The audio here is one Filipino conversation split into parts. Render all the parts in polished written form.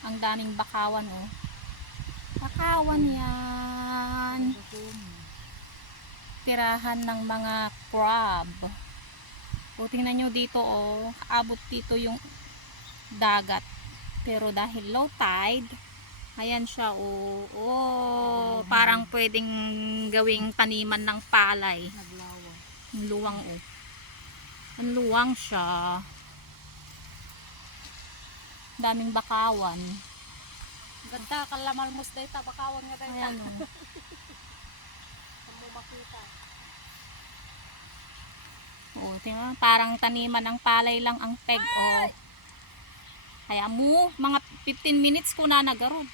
Ang daming bakawan, oh. Bakawan yan. Tirahan ng mga crab. O, tingnan nyo dito, oh. Abot dito yung dagat. Pero dahil low tide, ayan siya, oh. Oh, parang pwedeng gawing taniman ng palay. Ang luwang, oh. Ang luwang siya. Daming bakawan. Ganda, kalamalmos dahil bakawan nga dahil. Ayan, oh. Kamu makita. Oh, tingnan, parang taniman ng palay lang ang peg, oh. Kaya mo, mga 15 minutes ko na nagarod.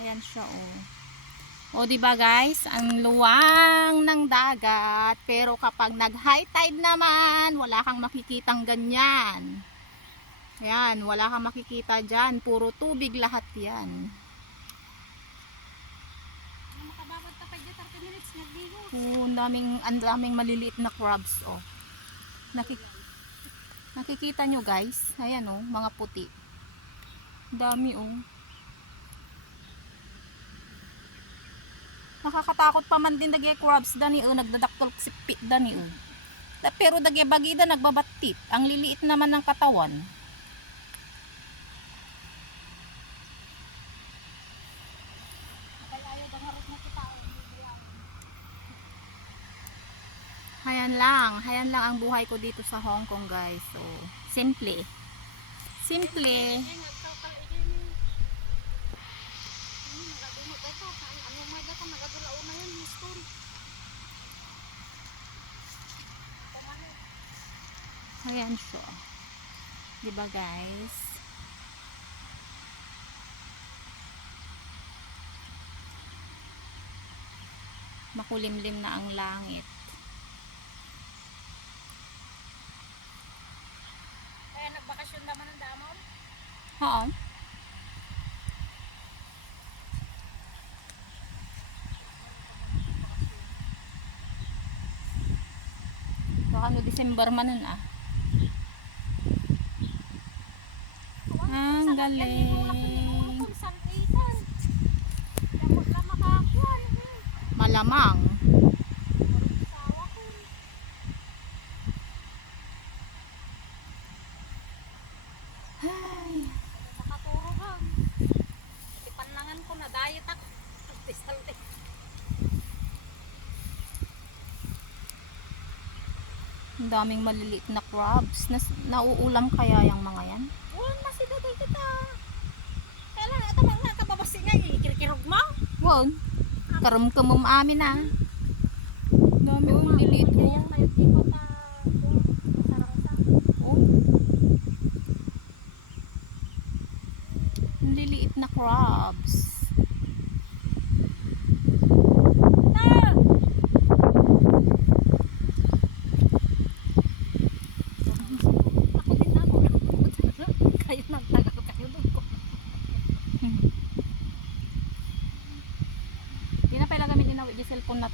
Ayan siya, oh. O, diba guys, ang luwang ng dagat, pero kapag nag-high tide naman, wala kang makikitang ganyan. Ayan, wala kang makikita dyan, puro tubig lahat yan. Makababad pa pa 30 minutes nagligo. Oh, ang daming maliliit na crabs, oh. Nakikita nyo guys, ayan, oh, mga puti. Dami, oh. Nakakatakot pa man din dagi crabs dani, oh, nagdadaktol sipit dani, oh. Pero dagi bagida nagbabatit. Ang liliit naman ng katawan. Kaya ayaw bang harap na kita. Hayan lang ang buhay ko dito sa Hong Kong, guys. So, simple. Simple. Ayan siya. Diba guys? Makulimlim na ang langit. Kaya nagbakasyon naman ng damon. Oo. Baka no December man nun, ah. Ang galing. Malamang. Ay. Nakaturo ka. Ipanlangan ko na diet ako. Salte. Ang daming maliliit na crabs. Nauulam kaya yung mga yan? Ulan masidaday kita. Kailan ito mga kababasi nga ikirkirog mo. Wow. Karum-kumum amin, ah. Dami yung liliit, oh. Yang mayot tipo ta sarang-sarang. Oh. Ang liliit na crabs. Ako din ako. Kayo nang tagal kayo doon ko. Hindi na pala kami dinawit yung cellphone na